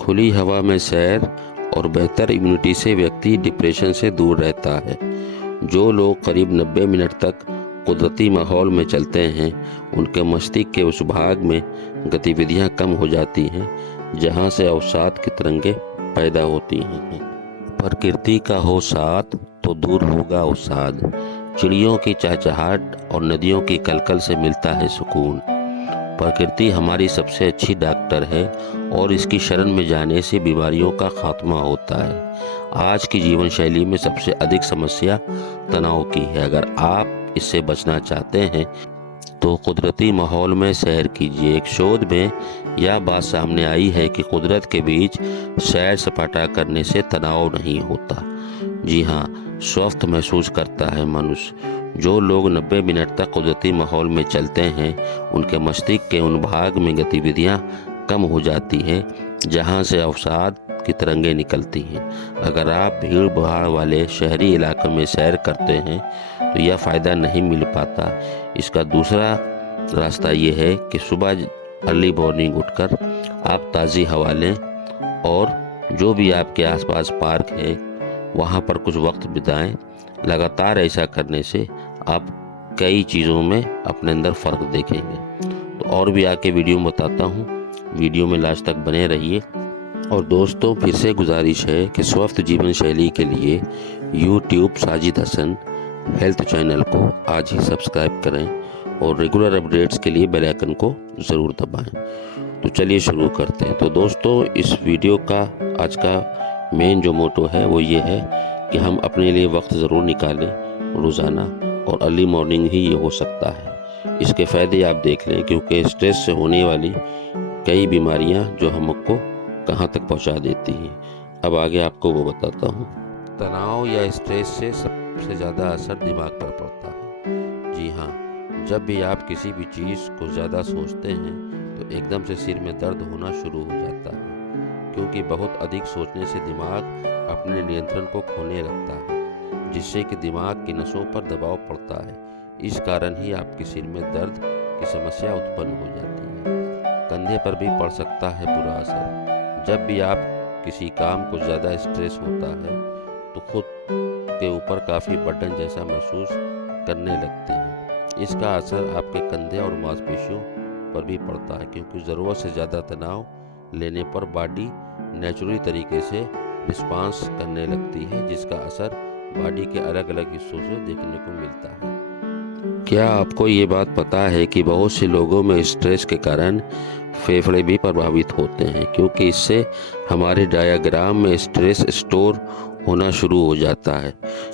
खुली हवा में सैर और बेहतर इम्यूनिटी से व्यक्ति डिप्रेशन से दूर रहता है। जो लोग करीब 90 मिनट तक कुदरती माहौल में चलते हैं, उनके मस्तिष्क के उस भाग में गतिविधियां कम हो जाती हैं जहां से अवसाद की तरंगें पैदा होती हैं। प्रकृति का हो साथ तो दूर होगा अवसाद। चिड़ियों की चहचहाट और नदियों की कलकल से मिलता है सुकून। प्रकृति हमारी सबसे अच्छी डॉक्टर है और इसकी शरण में जाने से बीमारियों का खात्मा होता है। आज की जीवन शैली में सबसे अधिक समस्या तनाव की है। अगर आप इससे बचना चाहते हैं तो कुदरती माहौल में सैर कीजिए। एक शोध में यह बात सामने आई है कि कुदरत के बीच सैर सपाटा करने से तनाव नहीं होता। जी हाँ, स्वस्थ महसूस करता है मनुष्य। जो लोग 90 मिनट तक कुदरती माहौल में चलते हैं, उनके मस्तिष्क के उन भाग में गतिविधियां कम हो जाती है जहां से अवसाद की तरंगें निकलती हैं। अगर आप भीड़ भाड़ वाले शहरी इलाकों में सैर करते हैं तो यह फ़ायदा नहीं मिल पाता। इसका दूसरा रास्ता ये है कि सुबह अर्ली मॉर्निंग उठकर आप ताज़ी हवा लें और जो भी आपके आसपास पार्क है वहाँ पर कुछ वक्त बिताएं। लगातार ऐसा करने से आप कई चीज़ों में अपने अंदर फ़र्क देखेंगे। तो और भी आके वीडियो में बताता हूँ, वीडियो में लास्ट तक बने रहिए। और दोस्तों, फिर से गुजारिश है कि स्वस्थ जीवन शैली के लिए YouTube Sajid Hasan health channel को आज ही सब्सक्राइब करें और रेगुलर अपडेट्स के लिए बेल आइकन को ज़रूर दबाएं। तो चलिए शुरू करते हैं। तो दोस्तों, इस वीडियो का आज का मेन जो मोटो है वो ये है कि हम अपने लिए वक्त ज़रूर निकालें रोज़ाना, और अर्ली मॉर्निंग ही ये हो सकता है। इसके फ़ायदे आप देख लें, क्योंकि स्ट्रेस से होने वाली कई बीमारियां जो हमको कहां तक पहुंचा देती हैं। अब आगे आपको वो बताता हूं। तनाव या स्ट्रेस से सबसे ज़्यादा असर दिमाग पर पड़ता है। जी हाँ, जब भी आप किसी भी चीज़ को ज़्यादा सोचते हैं तो एकदम से सिर में दर्द होना शुरू हो जाता है, क्योंकि बहुत अधिक सोचने से दिमाग अपने नियंत्रण को खोने लगता है, जिससे कि दिमाग की नसों पर दबाव पड़ता है। इस कारण ही आपके सिर में दर्द की समस्या उत्पन्न हो जाती है। कंधे पर भी पड़ सकता है बुरा असर। जब भी आप किसी काम को ज़्यादा स्ट्रेस होता है तो खुद के ऊपर काफ़ी बर्डन जैसा महसूस करने लगते हैं। इसका असर आपके कंधे और मांसपेशियों पर भी पड़ता है, क्योंकि ज़रूरत से ज़्यादा तनाव लेने पर बॉडी नेचुरली तरीके से रिस्पांस करने लगती है, जिसका असर बॉडी के अलग अलग हिस्सों से देखने को मिलता है। क्या आपको ये बात पता है कि बहुत से लोगों में स्ट्रेस के कारण फेफड़े भी प्रभावित होते हैं, क्योंकि इससे हमारे डायग्राम में स्ट्रेस स्टोर होना शुरू हो जाता है,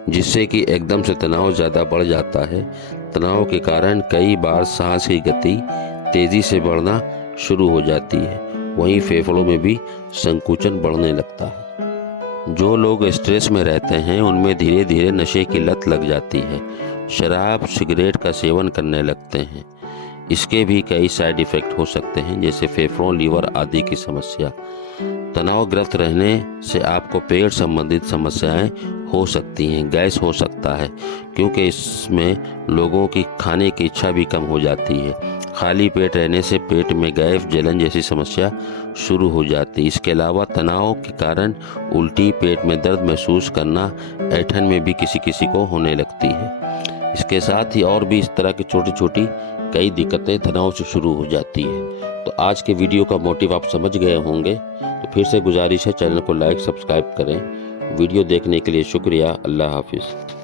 जिससे कि एकदम से तनाव ज़्यादा बढ़ जाता है। तनाव के कारण कई बार सांस की गति तेज़ी से बढ़ना शुरू हो जाती है, वहीं फेफड़ों में भी संकुचन बढ़ने लगता है। जो लोग स्ट्रेस में रहते हैं उनमें धीरे धीरे नशे की लत लग जाती है, शराब सिगरेट का सेवन करने लगते हैं। इसके भी कई साइड इफ़ेक्ट हो सकते हैं, जैसे फेफड़ों, लीवर आदि की समस्या। तनावग्रस्त रहने से आपको पेट संबंधित समस्याएं हो सकती हैं, गैस हो सकता है, क्योंकि इसमें लोगों की खाने की इच्छा भी कम हो जाती है। खाली पेट रहने से पेट में गैस, जलन जैसी समस्या शुरू हो जाती है। इसके अलावा तनाव के कारण उल्टी, पेट में दर्द महसूस करना, ऐंठन में भी किसी किसी को होने लगती है। इसके साथ ही और भी इस तरह की छोटी छोटी कई दिक्कतें तनाव से शुरू हो जाती है। तो आज के वीडियो का मोटिव आप समझ गए होंगे। तो फिर से गुजारिश है, चैनल को लाइक सब्सक्राइब करें। वीडियो देखने के लिए शुक्रिया। अल्लाह हाफिज़।